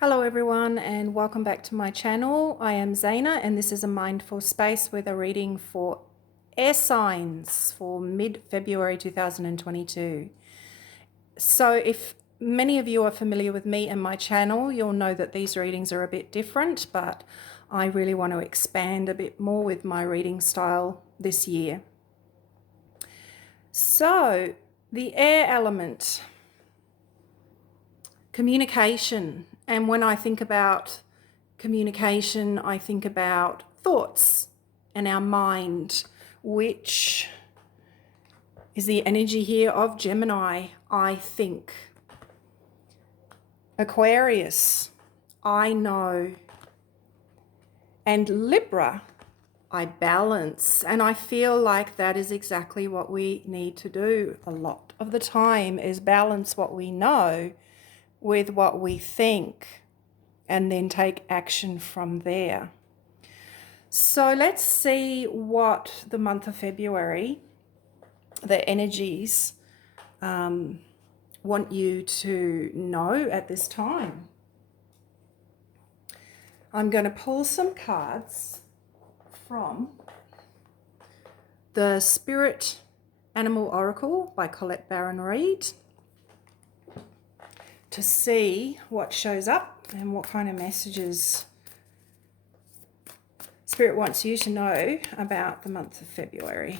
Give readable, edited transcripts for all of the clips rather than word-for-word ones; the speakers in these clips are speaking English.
Hello everyone and welcome back to my channel. I am Zaina and this is a mindful space with a reading for air signs for mid-February 2022. So if many of you are familiar with me and my channel, you'll know that these readings are a bit different, but I really want to expand a bit more with my reading style this year. So the air element, communication. And when I think about communication, I think about thoughts and our mind, which is the energy here of Gemini, I think. Aquarius, I know. And Libra, I balance. And I feel like that is exactly what we need to do a lot of the time, is balance what we know with what we think and then take action from there. So let's see what the month of February, the energies want you to know at this time. I'm going to pull some cards from the Spirit Animal Oracle by Colette Baron Reid to see what shows up and what kind of messages Spirit wants you to know about the month of February.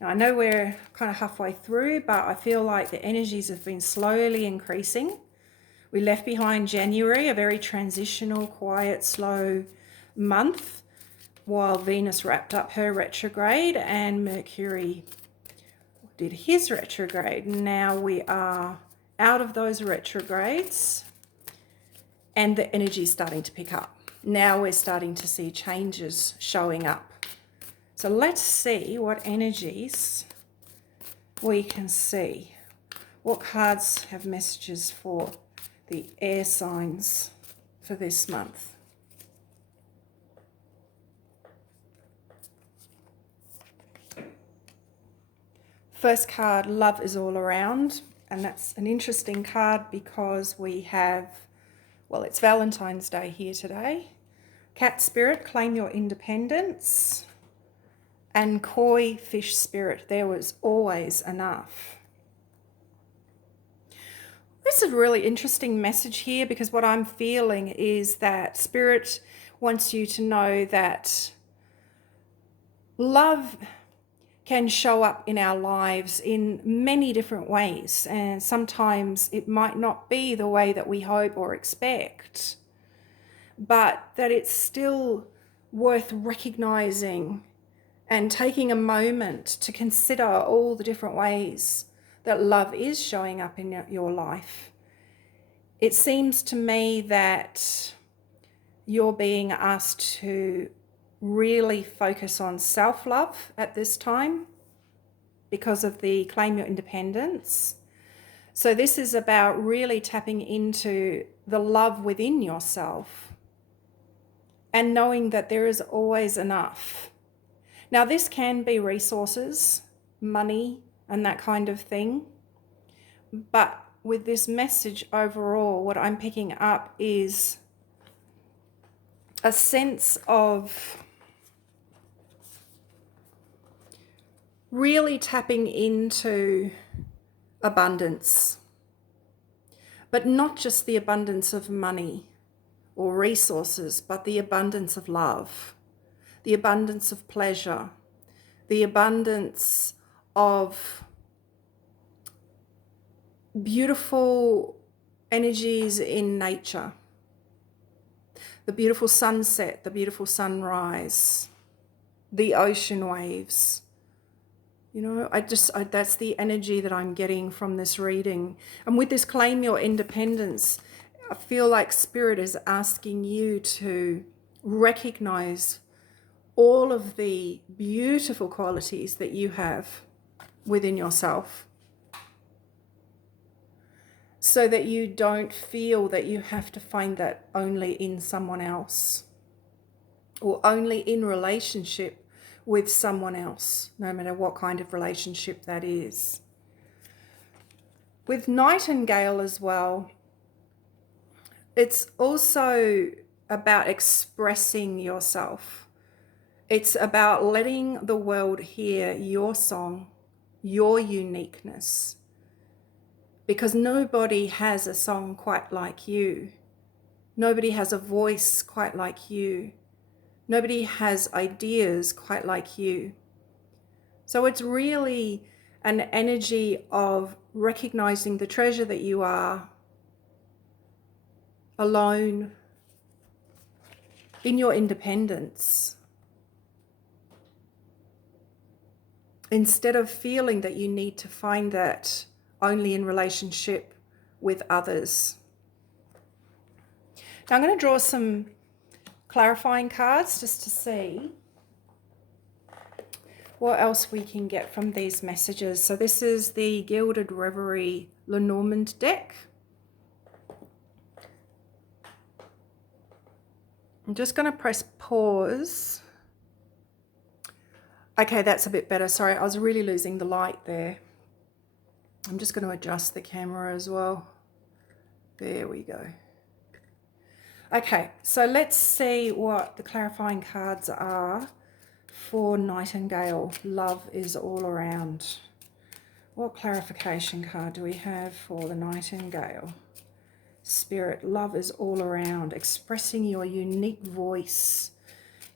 Now, I know we're kind of halfway through, but I feel like the energies have been slowly increasing. We left behind January, a very transitional, quiet, slow month, while Venus wrapped up her retrograde and Mercury did his retrograde. Now we are out of those retrogrades and the energy is starting to pick up. Now we're starting to see changes showing up. So let's see what energies we can see. What cards have messages for the air signs for this month? First card, love is all around. And that's an interesting card because we have, well, it's Valentine's Day here today. Cat spirit, claim your independence. And koi fish spirit, there was always enough. This is a really interesting message here because what I'm feeling is that Spirit wants you to know that love can show up in our lives in many different ways, and sometimes it might not be the way that we hope or expect, but that it's still worth recognizing and taking a moment to consider all the different ways that love is showing up in your life. It seems to me that you're being asked to really focus on self-love at this time because of the claim your independence. So this is about really tapping into the love within yourself and knowing that there is always enough. Now, this can be resources, money, and that kind of thing. But with this message overall, what I'm picking up is a sense of really tapping into abundance, but not just the abundance of money or resources, but the abundance of love, the abundance of pleasure, the abundance of beautiful energies in nature, the beautiful sunset, the beautiful sunrise, the ocean waves. You know, that's the energy that I'm getting from this reading. And with this claim your independence, I feel like Spirit is asking you to recognize all of the beautiful qualities that you have within yourself, so that you don't feel that you have to find that only in someone else or only in relationship with someone else, no matter what kind of relationship that is. With Nightingale as well, It's also about expressing yourself. It's about letting the world hear your song, your uniqueness, because nobody has a song quite like you. Nobody has a voice quite like you. Nobody has ideas quite like you. So it's really an energy of recognizing the treasure that you are, alone, in your independence, instead of feeling that you need to find that only in relationship with others. Now I'm going to draw some clarifying cards just to see what else we can get from these messages. So this is the Gilded Reverie Lenormand deck. I'm just going to press pause. Okay, that's a bit better. Sorry, I was really losing the light there. I'm just going to adjust the camera as well. There we go. Okay, so let's see what the clarifying cards are for Nightingale. Love is all around. What clarification card do we have for the Nightingale? Spirit, love is all around. Expressing your unique voice,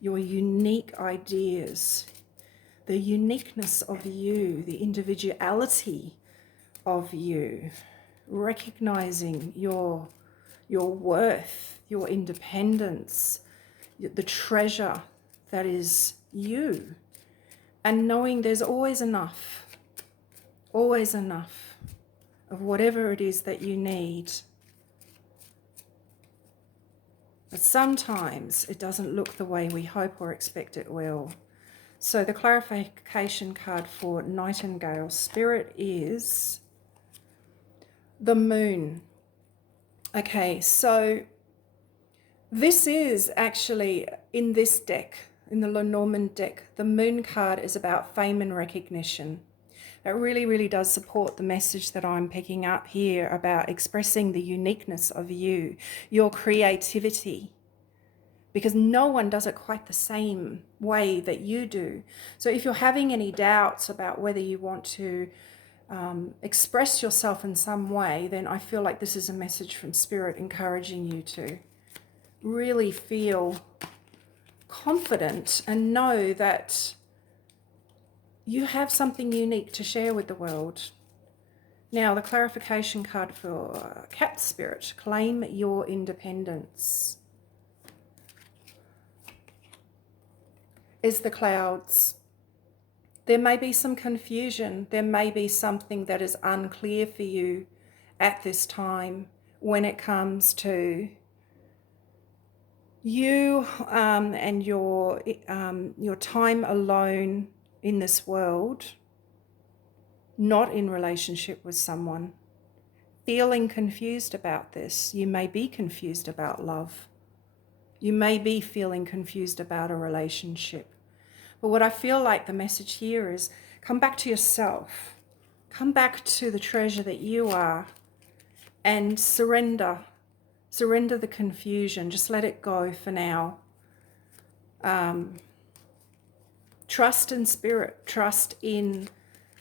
your unique ideas, the uniqueness of you, the individuality of you, recognizing your worth, your independence, the treasure that is you, and knowing there's always enough of whatever it is that you need. But sometimes it doesn't look the way we hope or expect it will. So the clarification card for Nightingale Spirit is the Moon. Okay, so this is actually in this deck, in the Lenormand deck, the Moon card is about fame and recognition. It really, really does support the message that I'm picking up here about expressing the uniqueness of you, your creativity, because no one does it quite the same way that you do. So if you're having any doubts about whether you want to express yourself in some way, then I feel like this is a message from Spirit encouraging you to really feel confident and know that you have something unique to share with the world. Now, the clarification card for Cat Spirit, claim your independence, is the Clouds. There may be some confusion. There may be something that is unclear for you at this time when it comes to you and your time alone in this world, not in relationship with someone, feeling confused about this. You may be confused about love. You may be feeling confused about a relationship. But what I feel like the message here is come back to yourself. Come back to the treasure that you are and surrender. Surrender the confusion. Just let it go for now. Trust in Spirit. Trust in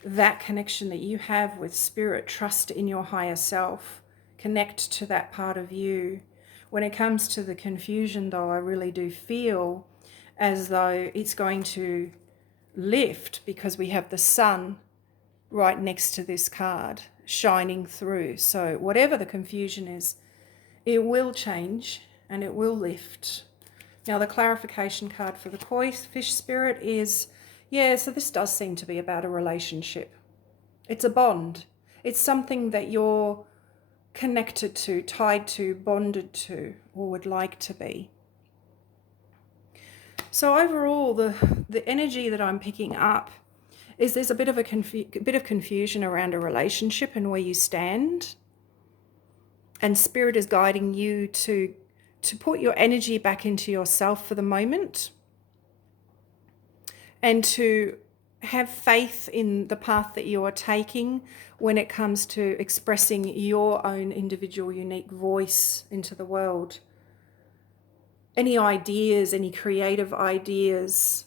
that connection that you have with Spirit. Trust in your higher self. Connect to that part of you. When it comes to the confusion, though, I really do feel as though it's going to lift because we have the sun right next to this card shining through. So whatever the confusion is, it will change and it will lift. Now the clarification card for the Koi Fish Spirit is, yeah, so this does seem to be about a relationship. It's a bond. It's something that you're connected to, tied to, bonded to, or would like to be. So overall, the energy that I'm picking up is there's a bit of confusion around a relationship and where you stand. And Spirit is guiding you to put your energy back into yourself for the moment and to have faith in the path that you are taking when it comes to expressing your own individual, unique voice into the world. Any ideas, any creative ideas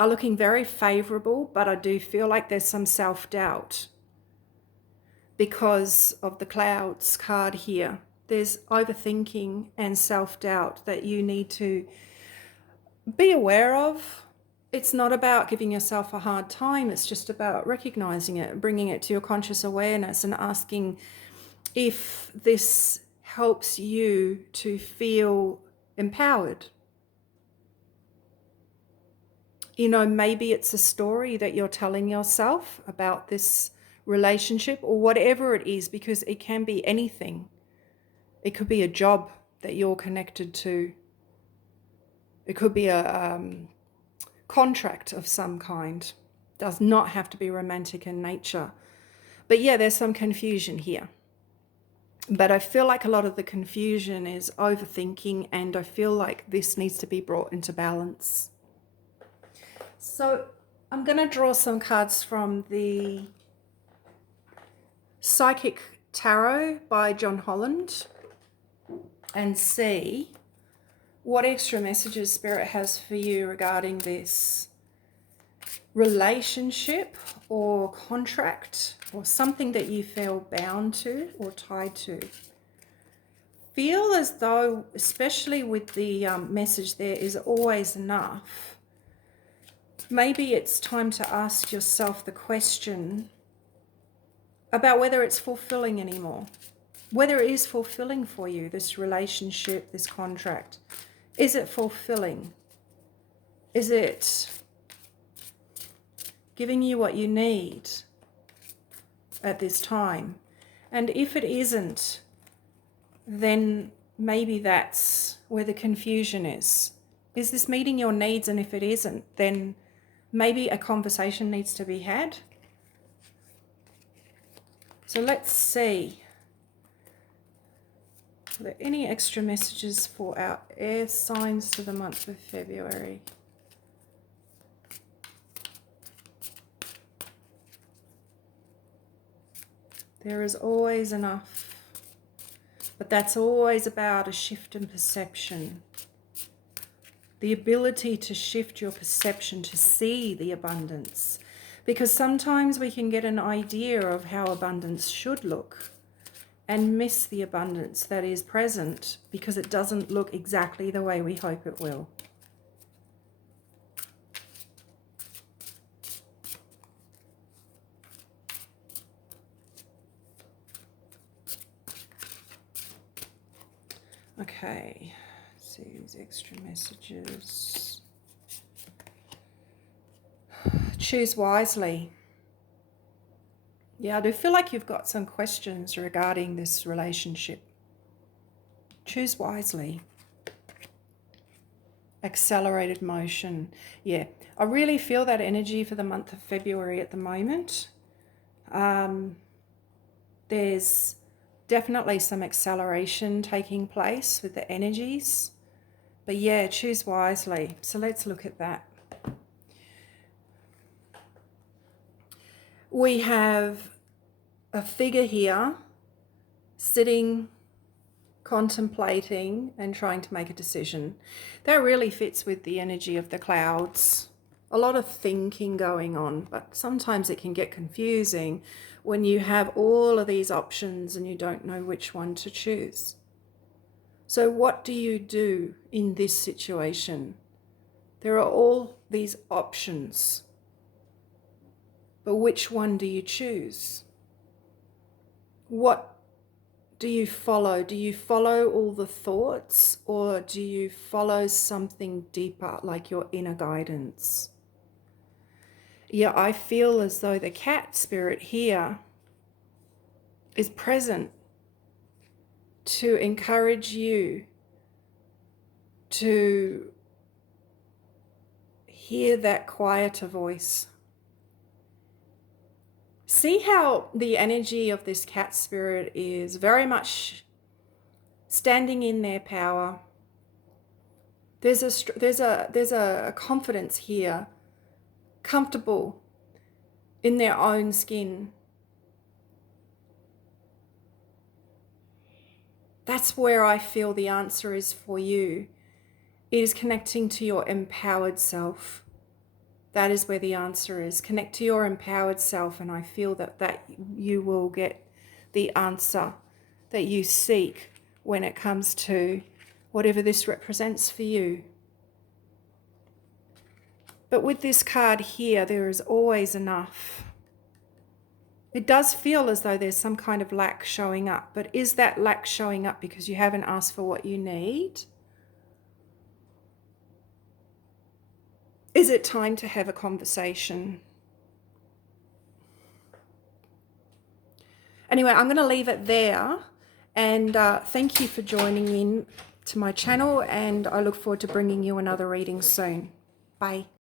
are looking very favorable, but I do feel like there's some self-doubt because of the clouds card here. There's overthinking and self-doubt that you need to be aware of. It's not about giving yourself a hard time. It's just about recognizing it, bringing it to your conscious awareness and asking if this helps you to feel empowered. You know, maybe it's a story that you're telling yourself about this relationship or whatever it is, because it can be anything. It could be a job that you're connected to. It could be a contract of some kind. Does not have to be romantic in nature. But yeah, there's some confusion here. But I feel like a lot of the confusion is overthinking, and I feel like this needs to be brought into balance. So I'm going to draw some cards from the Psychic Tarot by John Holland and see what extra messages Spirit has for you regarding this relationship or contract or something that you feel bound to or tied to. Feel as though, especially with the message there is always enough, maybe it's time to ask yourself the question about whether it's fulfilling anymore, whether it is fulfilling for you, this relationship, this contract. Is it fulfilling? Is it giving you what you need at this time? And if it isn't, then maybe that's where the confusion is. Is this meeting your needs? And if it isn't, then maybe a conversation needs to be had. So let's see. Are there any extra messages for our air signs for the month of February? There is always enough, but that's always about a shift in perception. The ability to shift your perception to see the abundance, because sometimes we can get an idea of how abundance should look and miss the abundance that is present because it doesn't look exactly the way we hope it will. Okay, let's see these extra messages. Choose wisely. Yeah, I do feel like you've got some questions regarding this relationship. Choose wisely. Accelerated motion. Yeah, I really feel that energy for the month of February at the moment. There's definitely some acceleration taking place with the energies. But yeah, choose wisely. So let's look at that. We have a figure here sitting, contemplating and trying to make a decision. That really fits with the energy of the clouds. A lot of thinking going on, but sometimes it can get confusing when you have all of these options and you don't know which one to choose. So what do you do in this situation? There are all these options, but which one do you choose? What do you follow? Do you follow all the thoughts, or do you follow something deeper, like your inner guidance? Yeah, I feel as though the cat spirit here is present to encourage you to hear that quieter voice. See how the energy of this cat spirit is very much standing in their power. There's a confidence here comfortable in their own skin. That's where I feel the answer is for you. It is connecting to your empowered self. That is where the answer is. Connect to your empowered self, and I feel that you will get the answer that you seek when it comes to whatever this represents for you. But with this card here, there is always enough. It does feel as though there's some kind of lack showing up, but is that lack showing up because you haven't asked for what you need? Is it time to have a conversation? Anyway, I'm going to leave it there, and thank you for joining in to my channel, and I look forward to bringing you another reading soon. Bye.